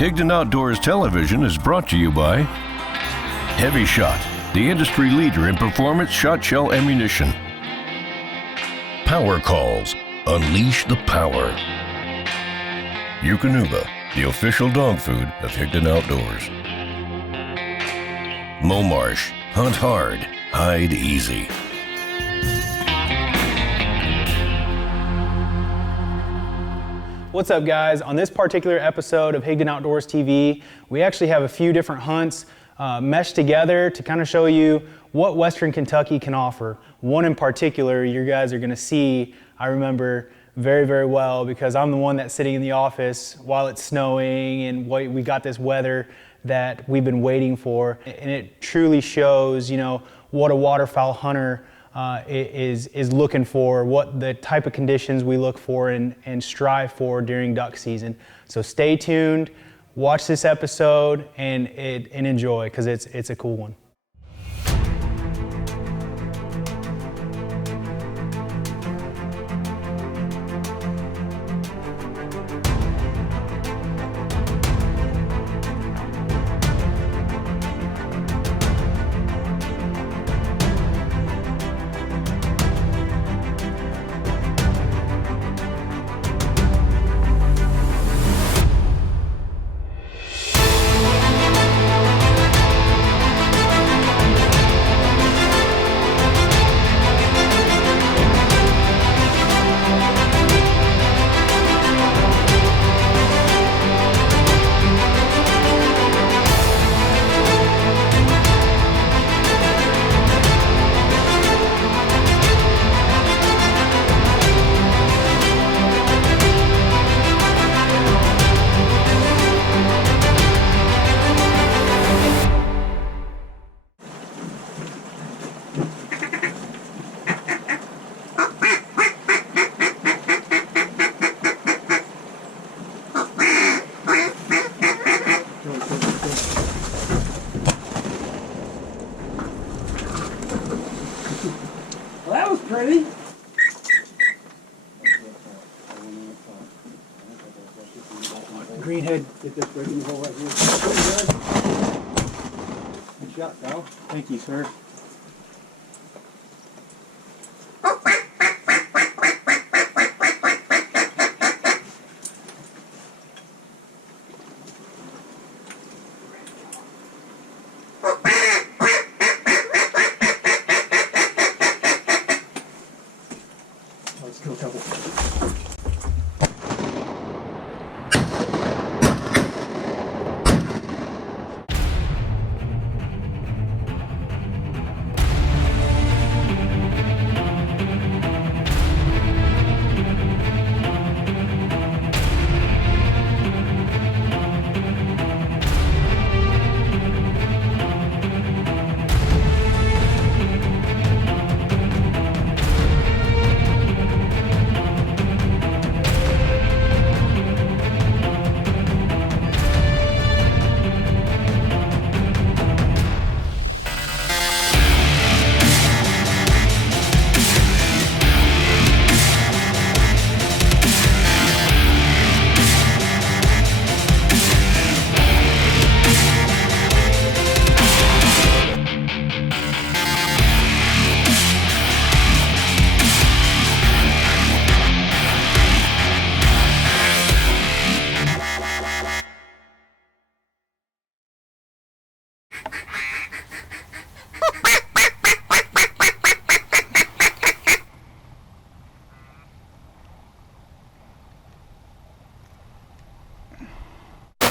Higdon Outdoors Television is brought to you by HEVI-SHOT, the industry leader in performance shot shell ammunition. Power Calls, unleash the power. Eukanuba, the official dog food of Higdon Outdoors. Momarsh, hunt hard, hide easy. What's up, guys? On this particular episode of Higdon Outdoors TV, we actually have a few different hunts meshed together to kind of show you what Western Kentucky can offer. One in particular you guys are going to see, I remember very, very well, because I'm the one that's sitting in the office while it's snowing and we got this weather that we've been waiting for, and it truly shows, you know, what a waterfowl hunter is looking for, what the type of conditions we look for and strive for during duck season. So stay tuned, watch this episode, and enjoy, because it's a cool one. Well, that was pretty. Greenhead, get this breaking the hole right here. Good shot, pal. Thank you, sir. Let's go double.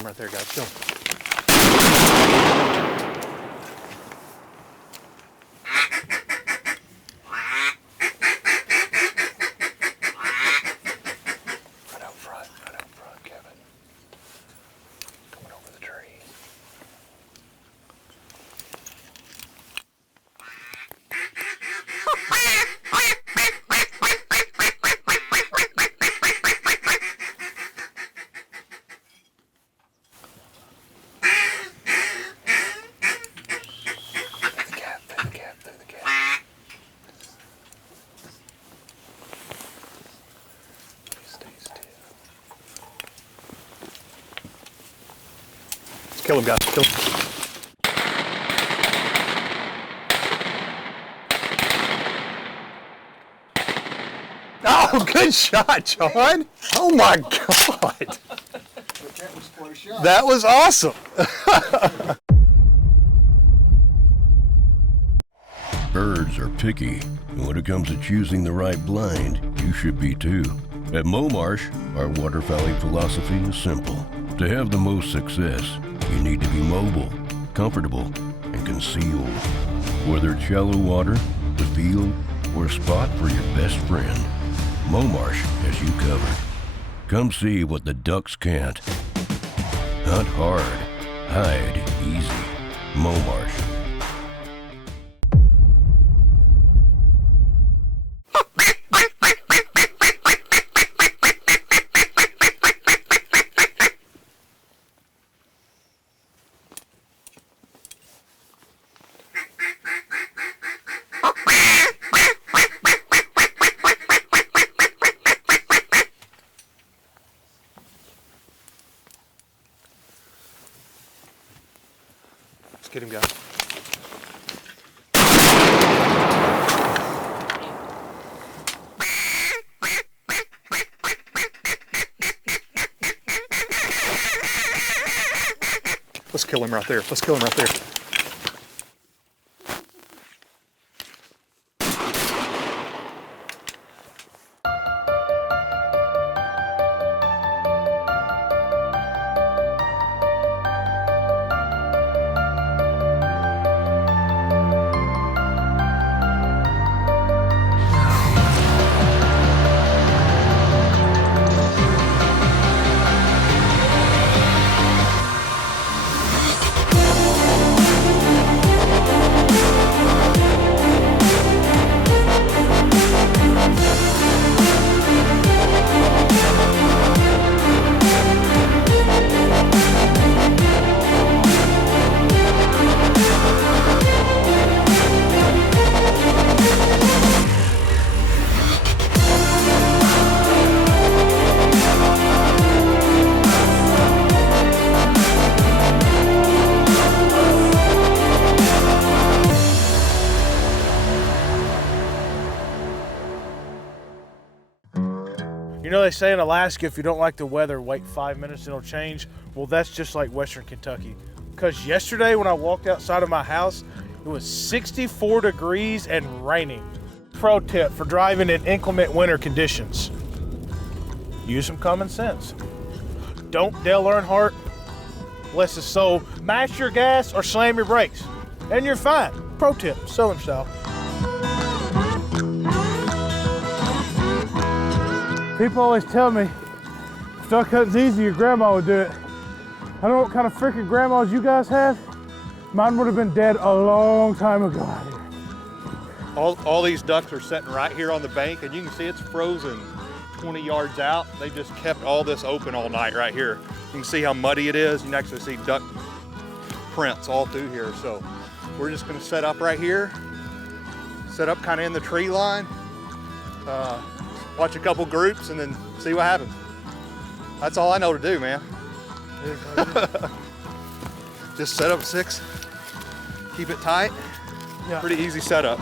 Right there, guys. Go. Right out front, Kevin. Coming over the tree. Kill him, guys. Kill him. Oh, good shot, John. Oh my God. That was awesome. Birds are picky, and when it comes to choosing the right blind, you should be too. At Momarsh, our waterfowling philosophy is simple. To have the most success, you need to be mobile, comfortable, and concealed. Whether it's shallow water, the field, or a spot for your best friend, Momarsh has you covered. Come see what the ducks can't. Hunt hard, hide easy. Momarsh. Let's get him, guys. Let's kill him right there. Let's kill him right there. You know, they say in Alaska, if you don't like the weather, wait 5 minutes and it'll change. Well, that's just like Western Kentucky. Because yesterday when I walked outside of my house, it was 64 degrees and raining. Pro tip for driving in inclement winter conditions. Use some common sense. Don't Dale Earnhardt, bless his soul, mash your gas or slam your brakes, and you're fine. Pro tip, Southern style. People always tell me, if duck hunting's easy, your grandma would do it. I don't know what kind of freaking grandmas you guys had. Mine would have been dead a long time ago out here. All these ducks are sitting right here on the bank, and you can see it's frozen 20 yards out. They just kept all this open all night right here. You can see how muddy it is. You can actually see duck prints all through here. So we're just gonna set up right here, set up kind of in the tree line, watch a couple groups, and then see what happens. That's all I know to do, man. Just set up 6, keep it tight. Yeah. Pretty easy setup.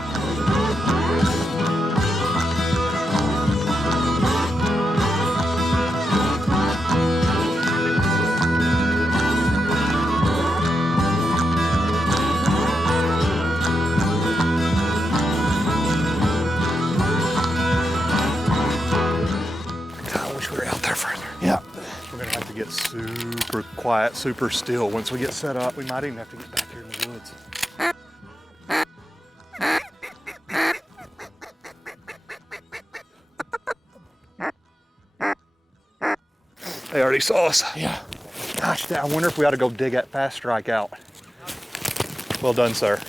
Get super quiet, super still. Once we get set up, we might even have to get back here in the woods. They already saw us. Yeah. Gosh, I wonder if we ought to go dig that fast strike out. Well done, sir.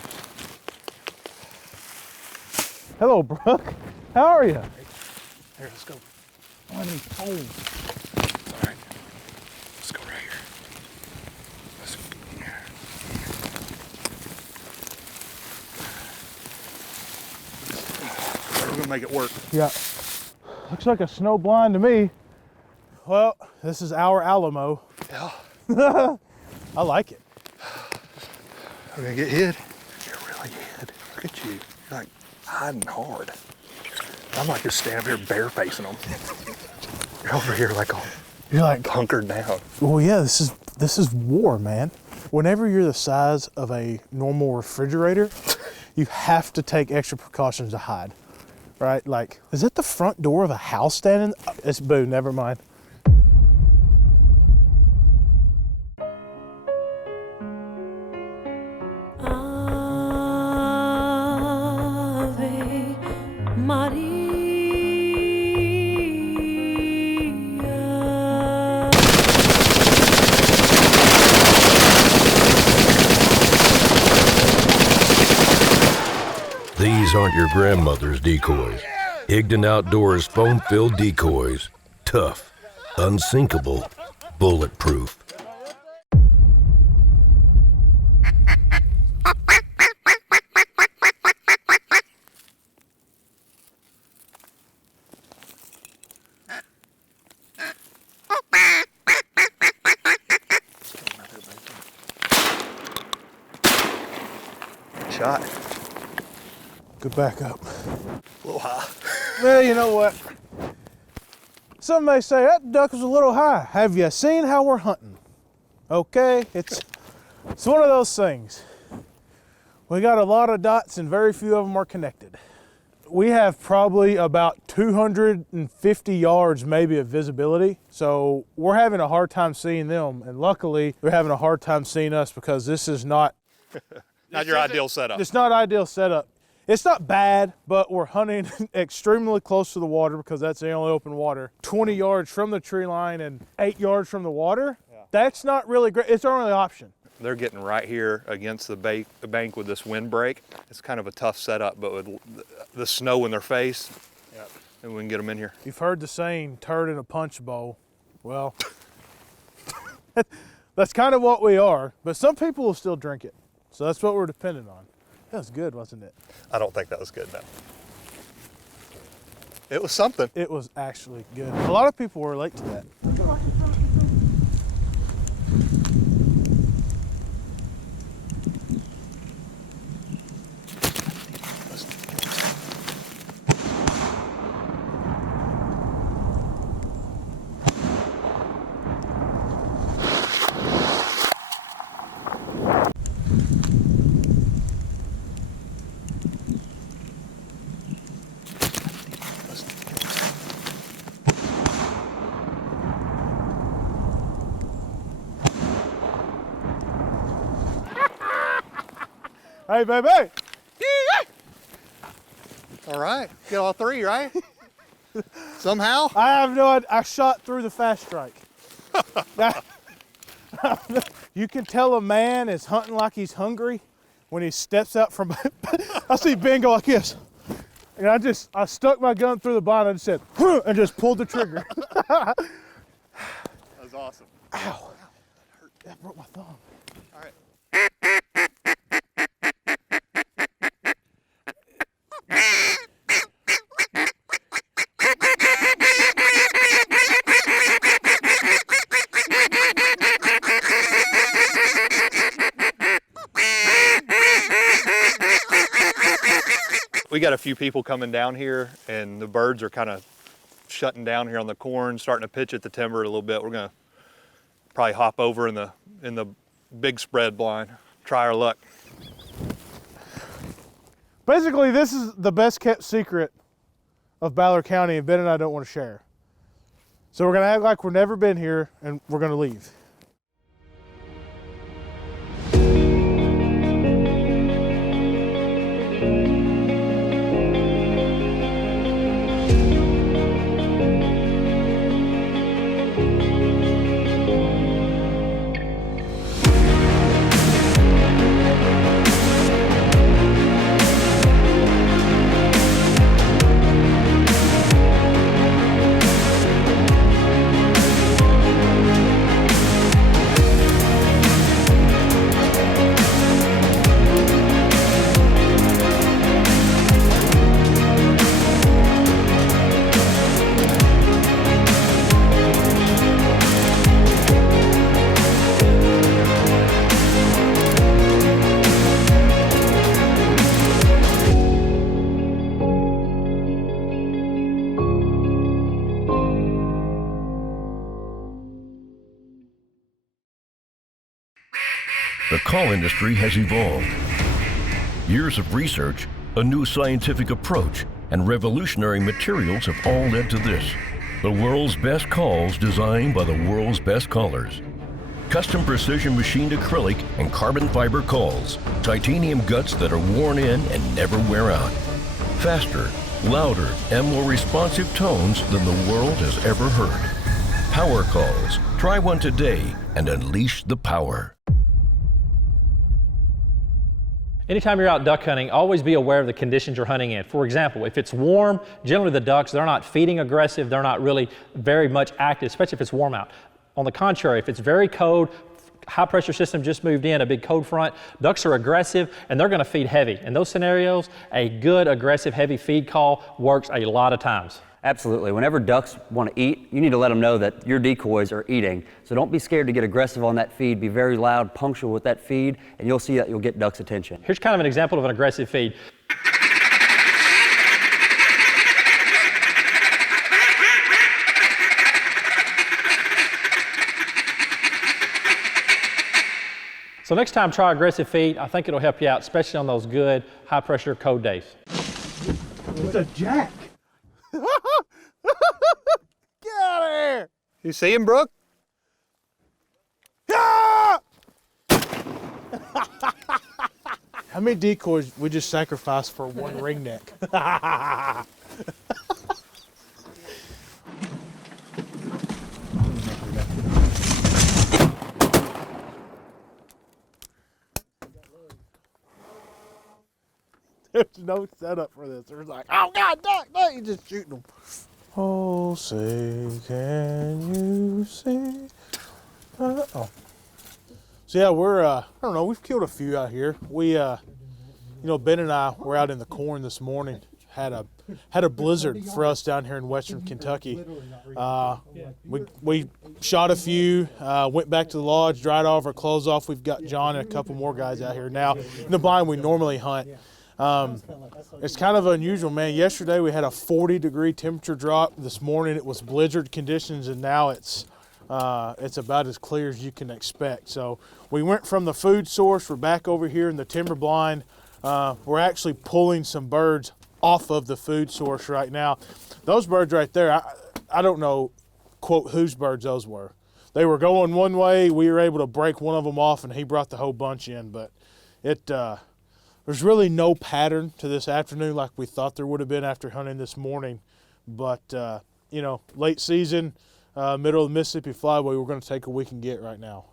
Hello, Brooke. How are you? Here, let's go. How many phones? Make it work. Yeah. Looks like a snow blind to me. Well, this is our Alamo. Yeah. I like it. You're gonna get hid. You're really hid. Look at you. You're like hiding hard. I'm like just standing up here bare-facing them. You're over here like all You're like hunkered down. Well, yeah, this is war, man. Whenever you're the size of a normal refrigerator, you have to take extra precautions to hide, right? Like, is that the front door of a house standing? It's boo, never mind. Ave Maria. These aren't your grandmother's decoys. Higdon Outdoors foam-filled decoys. Tough, unsinkable, bulletproof. Shot. Good back up. A little high. Well, you know what? Some may say that duck was a little high. Have you seen how we're hunting? Okay, it's one of those things. We got a lot of dots and very few of them are connected. We have probably about 250 yards maybe of visibility, so we're having a hard time seeing them, and luckily they're having a hard time seeing us because this is not Not your ideal setup. It's not ideal setup. It's not bad, but we're hunting extremely close to the water because that's the only open water. 20 yards from the tree line and 8 yards from the water. Yeah. That's not really great. It's our only option. They're getting right here against the bank with this windbreak. It's kind of a tough setup, but with the snow in their face, and we can get them in here. You've heard the saying, turd in a punch bowl. Well, that's kind of what we are, but some people will still drink it. So that's what we're dependent on. That was good, wasn't it? I don't think that was good, no. It was something. It was actually good. A lot of people were late to that. Hey, baby. All right, get all three, right? Somehow? I have no idea. I shot through the fast strike. You can tell a man is hunting like he's hungry when he steps out from, I see Ben go like this. And I stuck my gun through the blind and said, and just pulled the trigger. That was awesome. Ow. That hurt. That broke my thumb. All right. We got a few people coming down here, and the birds are kind of shutting down here on the corn, starting to pitch at the timber a little bit. We're gonna probably hop over in the big spread blind, try our luck. Basically, this is the best kept secret of Ballard County, and Ben and I don't want to share. So we're gonna act like we've never been here, and we're gonna leave. the call industry has evolved. Years of research, a new scientific approach, and revolutionary materials have all led to this. The world's best calls designed by the world's best callers. Custom precision machined acrylic and carbon fiber calls. Titanium guts that are worn in and never wear out. Faster, louder, and more responsive tones than the world has ever heard. Power calls. Try one today and unleash the power. Anytime you're out duck hunting, always be aware of the conditions you're hunting in. For example, if it's warm, generally the ducks, they're not feeding aggressive, they're not really very much active, especially if it's warm out. On the contrary, if it's very cold, high pressure system just moved in, a big cold front, ducks are aggressive and they're gonna feed heavy. In those scenarios, a good aggressive heavy feed call works a lot of times. Absolutely. Whenever ducks want to eat, you need to let them know that your decoys are eating. So don't be scared to get aggressive on that feed. Be very loud, punctual with that feed, and you'll see that you'll get ducks' attention. Here's kind of an example of an aggressive feed. So next time, try aggressive feed. I think it'll help you out, especially on those good, high-pressure, cold days. It's a jack. Get out of here! You see him, Brooke? Ah! How many decoys we just sacrificed for one ringneck? There's no setup for this. There's like, oh God, duck, you're just shooting them. Oh, say, can you see? Oh. So yeah, we're, I don't know, we've killed a few out here. We, you know, Ben and I were out in the corn this morning. Had a blizzard for us down here in Western Kentucky. We shot a few, went back to the lodge, dried all of our clothes off. We've got John and a couple more guys out here now. In the blind we normally hunt. It's kind of unusual, man. Yesterday we had a 40-degree temperature drop. This morning it was blizzard conditions, and now it's about as clear as you can expect. So we went from the food source. We're back over here in the timber blind. We're actually pulling some birds off of the food source right now. Those birds right there, I don't know, quote, whose birds those were. They were going one way. We were able to break one of them off, and he brought the whole bunch in. But there's really no pattern to this afternoon like we thought there would have been after hunting this morning. But, you know, late season, middle of the Mississippi Flyway, we're going to take a week and get right now.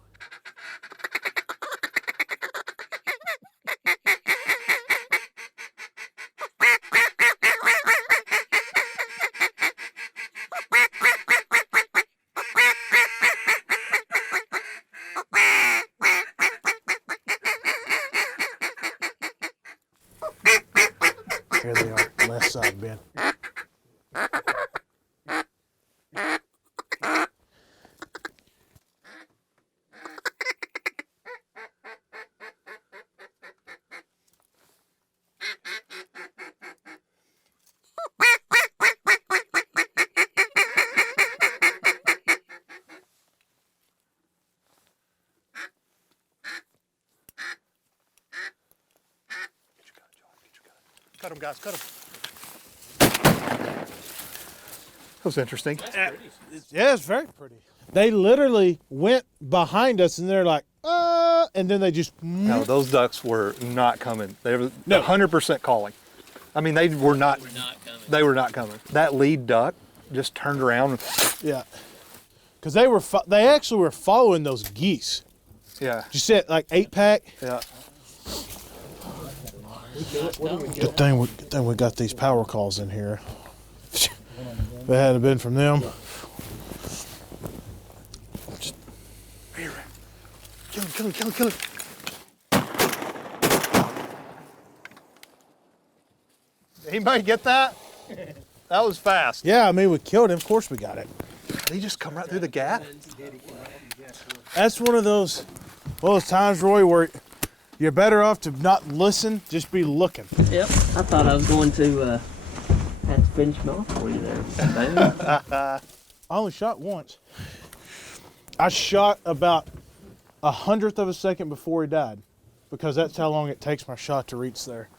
Here they are, left side, Ben. Cut him, guys, cut him. That was interesting. Yeah, it's very pretty. They literally went behind us and they're like, and then they just. No, those ducks were not coming. They were No. 100% calling. I mean, they were not coming. That lead duck just turned around. And, Yeah. Because they actually were following those geese. yeah, Did you see it, like 8-pack? yeah. Good thing we got these power calls in here. If it hadn't been from them. Kill him. Anybody get that? That was fast. Yeah, I mean, we killed him. Of course we got it. Did he just come right through the gap? That's one of those times, Roy, where you're better off to not listen, just be looking. Yep, I thought I was going to have to finish me off for you there. I only shot once. I shot about 1/100th of a second before he died, because that's how long it takes my shot to reach there.